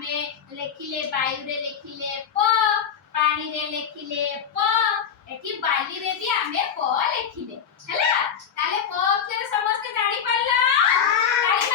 आमे लेखिले वायु रे लेखिले प पानी रे लेखिले प एठी बाली रे भी आमे प लेखिले हैला ताले प अक्षर समस्त जानि पारला ताली